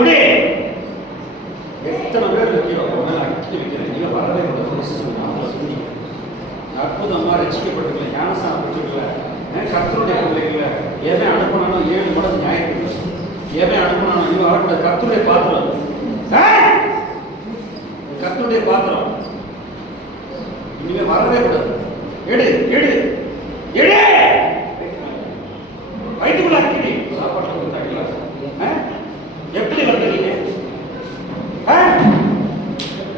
விடு. எத்தனை பேர் வைக்கிறோம் அக்கி வைக்கிறேன். நீங்க வரவே அற்புதமா ரசிக்கப்பட்டிருக்கல, ஞானஸ்தானம் பெற்றிருக்கல, கர்த்தருடைய பிள்ளைகளை எவன் அனுப்பினாலும் 7 மடங்கு நியாயம். எவன் அனுப்பினாலும் இவன் வரக்கூடாது. கர்த்தருடைய பாத்திரம், கர்த்தருடைய பாத்திரம் இனிமே வரவே கூடாது. எடு எடு எடு. வயிற்றுக்குள்ள அக்கினி சாப்பாடு எப்படி வந்தீங்க?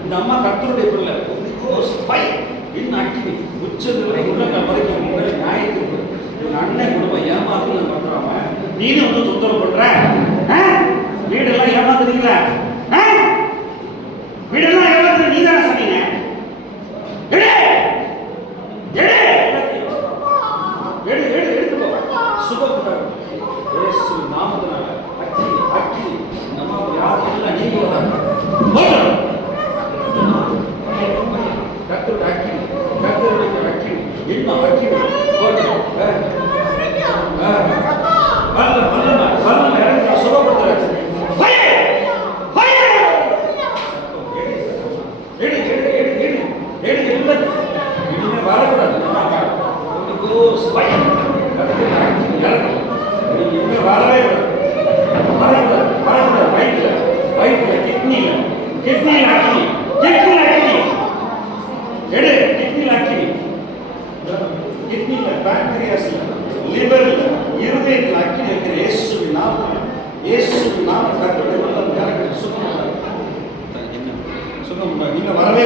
இந்த அம்மா கர்த்தருடைய பிள்ளை இன்னும் அக்கினி உச்சத்துல உள்ளங்கள் வரைக்கும் நியாயத்திற்கு இவன் அண்ணன் குடும்பம் ஏமாத்து பண்றாம நீனும் வந்து தொந்தரவு பண்ற. வீடெல்லாம் ஏமாத்துறீங்களா? வீடெல்லாம் ஏமாத்துற நீ தானே சொன்னீங்க. எடு எடு எடு எடு எடுத்து சுபம் இயேசு நாமத்தினால அக்கினி அக்கினி நம்ம யாருக்கும் நீங்க வராங்க. கர்த்தருடைய அக்கினி, கர்த்தருடைய அக்கினி இன்னும் அக்கினி இறங்கி சுபப்படுத்துறாரு. இனிமே வரக்கூடாது. இனிமே வரவே வரக்கூடாது. வரக்கூடாது. வயிற்றுல வயிற்றுல கிட்னியில கிட்னியில் அக்கினி, கிட்னியில் அக்கினி எடு. கிட்னியில் அக்கினி, கிட்னியில் பேங்க்ரியாஸ், லிவரில், இருதயத்தில் அக்கினி இருக்கிற இயேசுவின் நாமத்தில், இயேசுவின் நாமத்தில் கர்த்தருடைய நல்ல சுகம் சுகம். நீங்க வரவே